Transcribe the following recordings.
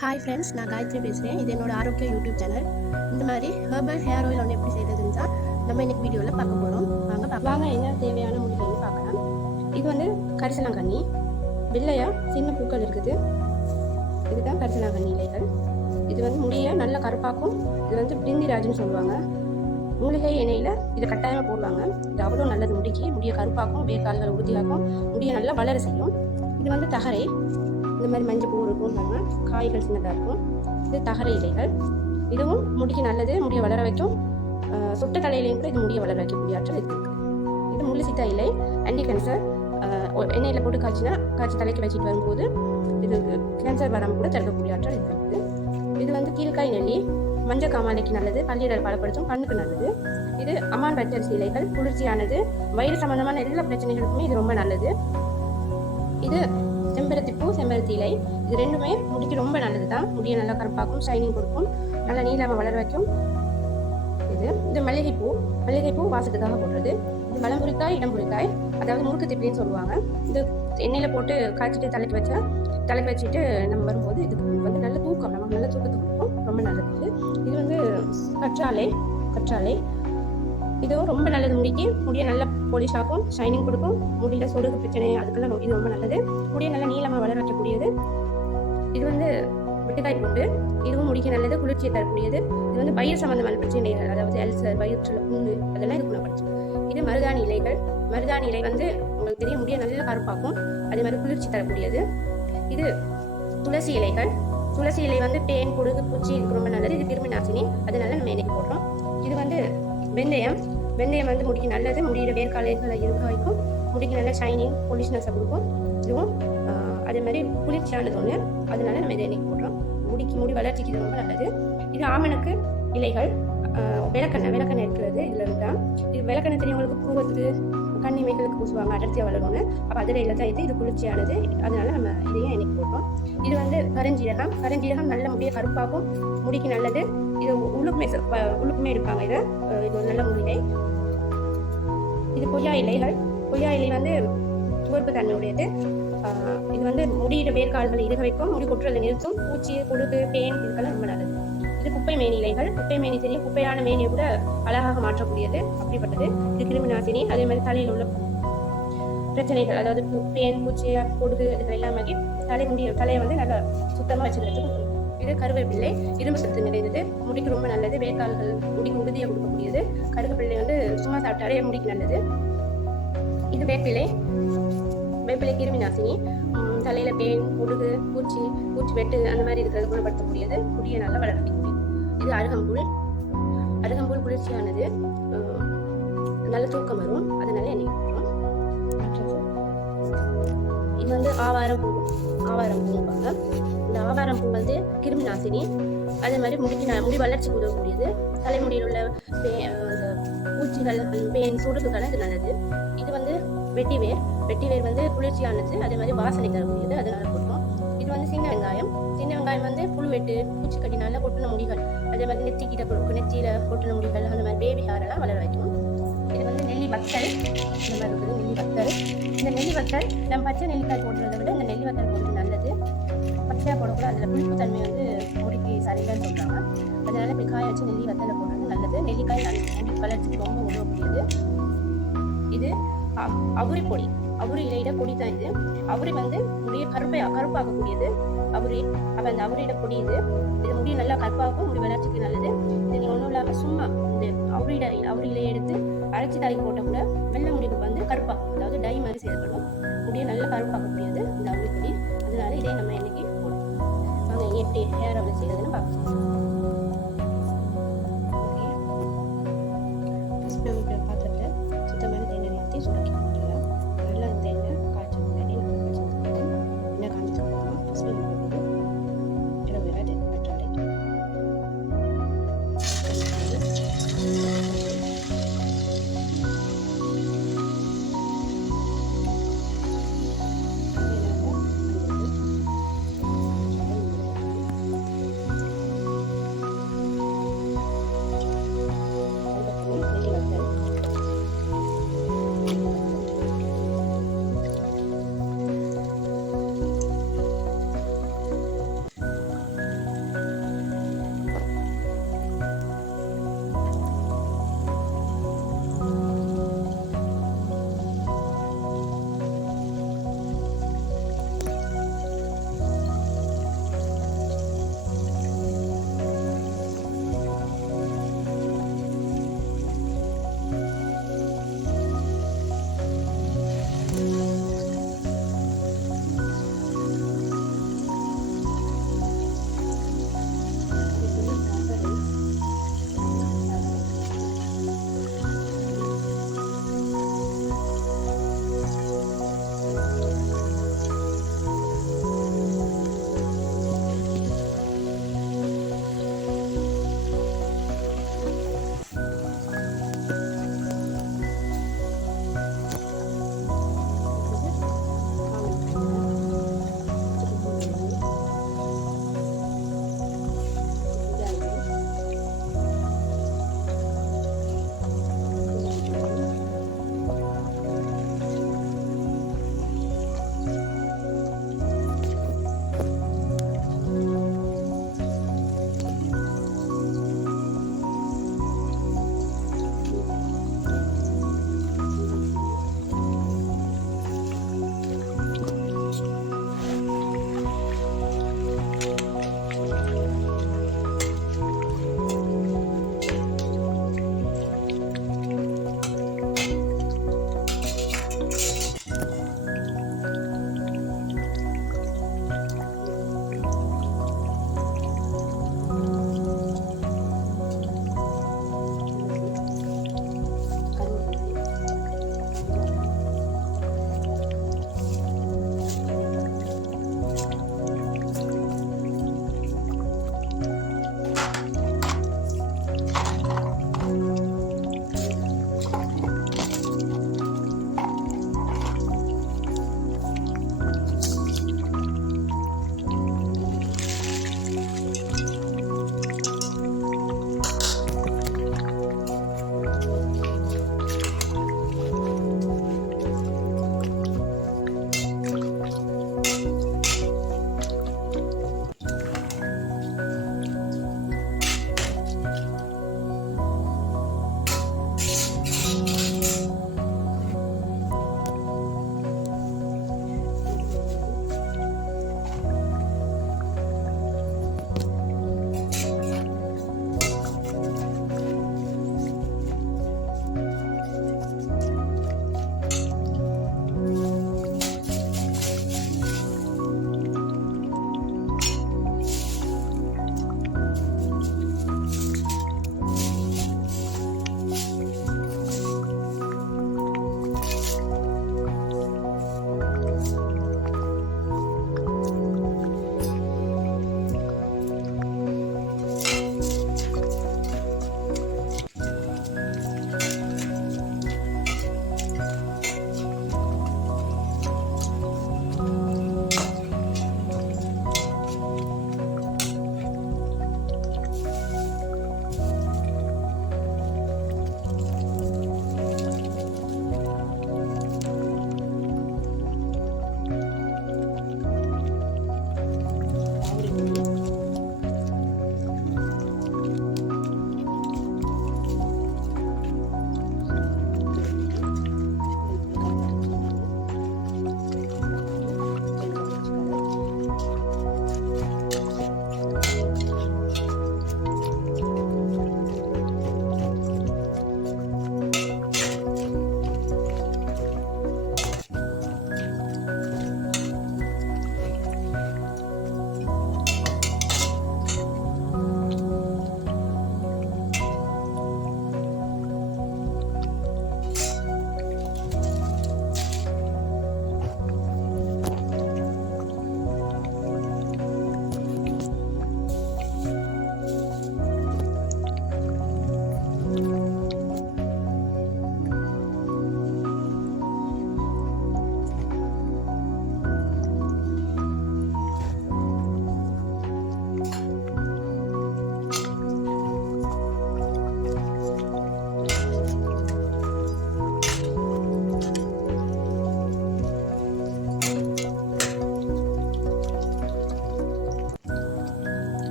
Hi friends, நான் காயத்ரி பேசுகிறேன். இது என்னோட ஆரோக்கிய யூடியூப் சேனல். இந்த மாதிரி ஹெர்பல் ஹேர் ஆயில் ஒன்று எப்படி செய்கிறதுன்னு தான் நம்ம இன்னைக்கு வீடியோவில் பார்க்க போகிறோம். வாங்க என்ன தேவையான மூலிகைன்னு பார்க்கலாம். இது வந்து கரிசலாங்கண்ணி, வெள்ளையா சின்ன பூக்கள் இருக்குது. இதுதான் கரிசலாங்கண்ணி இலைகள். இது வந்து முடியை நல்லா கருப்பாக்கும். இது வந்து பிரிந்திராஜ்னு சொல்லுவாங்க. மூலிகை எண்ணெயில் இதை கட்டாயமாக போடுவாங்க. இது அவ்வளோ நல்லது. முடியை கருப்பாக்கும், வேர்க்கால்களை உறுதியாக்கும், முடியை நல்லா வளர செய்யும். இது வந்து தகரை, இந்த மாதிரி மஞ்சள் பூ இருக்கும், காய்கள் சின்னதாக இருக்கும். இது தகரை இலைகள். இதுவும் முடிக்கு நல்லது, முடியை வளர வைக்கும். சுட்ட தலையிலையும் கூட இது முடியை வளர வைக்கக்கூடிய ஆற்றல் இருக்குது. இது முள்ளுசித்தா இலை, ஆன்டி கேன்சர். எண்ணெயில் போட்டு காய்ச்சி தலைக்கு வச்சுட்டு வரும்போது இது கேன்சர் வராமல் கூட தடுக்கக்கூடிய ஆற்றல் இருக்குது. இது வந்து கீழ்காய் நெல்லி, மஞ்சள் காமாலைக்கு நல்லது, கல்லீரல் பலப்படுத்தும், கண்ணுக்கு நல்லது. இது அம்மான் பச்சரிசி இலைகள், குளிர்ச்சியானது, வயிறு சம்பந்தமான எல்லா பிரச்சனைகளுக்குமே இது ரொம்ப நல்லது. இது செம்பருத்தி பூ, செம்பருத்தி இலை. இது ரெண்டுமே முடிக்கு ரொம்ப நல்லது தான். முடியை நல்லா கருப்பாக்கும், ஷைனிங் கொடுக்கும், நல்லா நீளமாக வளர வைக்கும். இது மல்லிகைப்பூ வாசத்துக்காக போடுறது. இது வலம்புரிக்காய், இடம்புரிக்காய், அதாவது முறுக்கு திப்பின்னு சொல்லுவாங்க. இது எண்ணெயில் போட்டு காய்ச்சிட்டு தலைக்கு வச்சுட்டு நம்ம வரும்போது இது வந்து நல்ல தூக்கம், நமக்கு நல்ல தூக்கத்தை கொடுக்கும், ரொம்ப நல்லது. இது வந்து கற்றாழை. இதுவும் ரொம்ப நல்லது. முடியை நல்லா பாலிஷ் ஆகும், ஷைனிங் கொடுக்கும். முடியில சொடுகு பிரச்சனை அதுக்கெல்லாம் இது ரொம்ப நல்லது. முடியை நல்லா நீளமாக வளர வைக்கக்கூடியது. இது வந்து வெட்டுக்காய் பூண்டு. இதுவும் முடிக்க நல்லது, குளிர்ச்சியை தரக்கூடியது. இது வந்து வயிறு சம்பந்தமான பிரச்சனைகள், அதாவது அல்சர், வயிற்றுல புண்ணு, அதெல்லாம் இது குணப்படுத்தும். இது மருதாணி இலைகள். மருதாணி இலை வந்து உங்களுக்கு தெரியும், முடியை நல்லா கருப்பாக்கும், அதே மாதிரி குளிர்ச்சி தரக்கூடியது. இது துளசி இலைகள். துளசி இலை வந்து பேன், பொடுகு, பூச்சி இதுக்கு ரொம்ப நல்லது. இது கிருமி நாசினி, அதனால நம்ம எண்ணெய்க்கு போடுறோம். இது வந்து வெந்தயம் வந்து முடிக்கு நல்லது. முடியில வேர்க்காலைகளை இருக்க வைக்கும், முடிக்கு நல்ல ஷைனிங், பொலிஷ்னஸை கொடுக்கும். இதுவும் அதே மாதிரி குளிர்ச்சியானது ஒன்று, அதனால நம்ம இதை எண்ணெய்க்கு போடுறோம். முடி வளர்ச்சிக்கு இது ரொம்ப நல்லது. இது ஆமணக்கு இலைகள். விளக்கெண்ணெய் இருக்கிறது இதுல இருந்தா. இது விளக்கெண்ணெய் தெரியவங்களுக்கு பூவத்துக்கு, கண்ணிமைகளுக்கு பூசுவாங்க, அடர்த்தியாக வளரும்னு. அப்போ அதில் இல்லை தான் இது குளிர்ச்சியானது, அதனால நம்ம இதையும் எண்ணெய்க்கு போடுறோம். இது வந்து கருஞ்சீரகம் நல்ல முடியை கருப்பாக்கும், முடிக்கு நல்லது. இது உள்ளுக்குமே எடுப்பாங்க. இது ஒரு நல்ல மூலிகை. இது கொய்யா இலை வந்து துவர்ப்பு தன்மையுடையது. இது வந்து முடியில வேர்க்கால்களை இருக வைக்கும், முடி கொட்டுறதை நிறுத்தும், பூச்சி, பொடுகு, பேன் இதுக்கெல்லாம் ரொம்ப நல்லது. இது குப்பை மேனி இலைகள். குப்பை மேனி தெரியும், குப்பையான மேனியை கூட அழகாக மாற்றக்கூடியது, அப்படிப்பட்டது. இது கிருமி நாசினி. அதே மாதிரி தலையில் உள்ள பிரச்சனைகள், அதாவது பேன், பூச்சி, பொடுகு இதுகள் எல்லாமே தலையை வந்து நல்லா சுத்தமாக வச்சுக்கிறதுக்கு. இது கருவேப்பிள்ளை. இரும்பு சத்து நிறைந்தது, முடிக்கு ரொம்ப நல்லது. வேர்க்கால்கள் முடிக்கு உறுதியை கொடுக்கக்கூடியது. கருவேப்பிள்ளை வந்து சும்மா சாப்பிட்டாலே முடிக்கு நல்லது. இது வேப்பிலை கிருமி நாசினி. தலையில பேன், பொடுகு, பூச்சி வெட்டு அந்த மாதிரி இருக்கிறது குணப்படுத்தக்கூடியது, முடியை நல்லா வளர வைக்கக்கூடியது. இது அருகம்புல் குளிர்ச்சியானது, நல்ல தூக்கம் வரும், அதனால எண்ணெய் போடுறோம். இது வந்து ஆவாரம் பூவாங்க. இந்த ஆவாரம் பூ வந்து கிருமி நாசினி, அதே மாதிரி முடி வளர்ச்சிக்கு உதவக்கூடியது. தலைமுடியில் உள்ள பூச்சிகள், பேன், சுடுக்குகள் இது நல்லது. இது வந்து வெட்டிவேர் வந்து குளிர்ச்சியானது, அதே மாதிரி வாசனை தரக்கூடியது, அதனால போடுறோம். இது வந்து சின்ன வெங்காயம் வந்து புழுவெட்டு, பூச்சிக்கட்டினால கொட்டின முடிகள், அதே மாதிரி நெத்தியில கொட்டின முடிகள், அந்த மாதிரி பேபி ஹேரெல்லாம் வளர வைக்கும். இது வந்து நெல்லி வத்தல். இந்த மாதிரி இருக்குது இந்த நெல்லி வத்தல் நம்ம பச்சை நெல்லிக்காய் போடுறதை விட இந்த நெல்லி வத்தல் போடுறது நல்லது. பச்சையாக போடக்கூட அதில் புளிப்பு தன்மை வந்து முடிக்கு சரியில்லைன்னு சொல்கிறாங்க. அதனால இப்படி காய வச்சு நெல்லி வத்தலை போடுறது நல்லது. நெல்லிக்காய் முடி வளர்ச்சிக்கு ரொம்ப உதவக்கூடியது. இது அவுரி இலையிட பொடி தான். இது அவுரி வந்து முடிய கருப்பாக்கக்கூடியது. அப்ப அந்த அவுரியிட பொடி இது முடிய நல்லா கருப்பாக்கும், முடி வளர்ச்சிக்கு நல்லது. இது நீங்க ஒன்றும் இல்லாம சும்மா இந்த அவுரி இலையை எடுத்து அரைச்சி தலைக்கு போட்ட கூட வெள்ளை முடிவுக்கு வந்து கருப்பாக்கும், அதாவது டை மாதிரி செய்யப்படும், முடிய நல்லா கருப்பாக்கக்கூடியது இந்த அவுரி பொடி. அதனால இதை நம்ம இன்னைக்கு போடுவோம். வாங்க எப்படி ஹேர் ஆயில் செய்யறதுன்னு பார்க்கலாம். பாத்திரத்தை சுத்தமான தேங்காய் ஊற்றி சுடக்கி போட்டுடலாம். நல்லா இந்த எண்ணெய் காய்ச்ச முன்னாடி எண்ணெய் காய்ச்சி போடணும். ஸ்மெல் போடுறது இளவேராது கற்றாழை.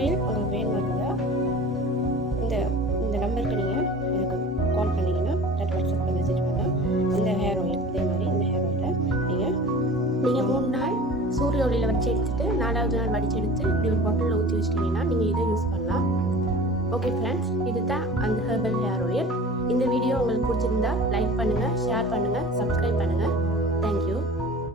ஆயில் உங்களுக்கு வேணுமா இருந்தால் இந்த இந்த நம்பருக்கு நீங்கள் எனக்கு கால் பண்ணிங்கன்னா வாட்ஸ்அப்பில் மெசேஜ் பண்ணால் இந்த ஹேர் ஆயில் இதே மாதிரி இந்த ஹேர் ஆயிலை நீங்கள் 3 நாள் சூரிய ஒளியில் வச்சு எடுத்துட்டு 4வது நாள் வடிச்சு எடுத்து இப்படி ஒரு பாட்டிலில் ஊற்றி வச்சிட்டிங்கன்னா நீங்கள் இதை யூஸ் பண்ணலாம். ஓகே ஃப்ரெண்ட்ஸ், இதுதான் அந்த ஹெர்பல் ஹேர் ஆயில். இந்த வீடியோ உங்களுக்கு பிடிச்சிருந்தா லைக் பண்ணுங்கள், ஷேர் பண்ணுங்கள், சப்ஸ்கிரைப் பண்ணுங்கள்.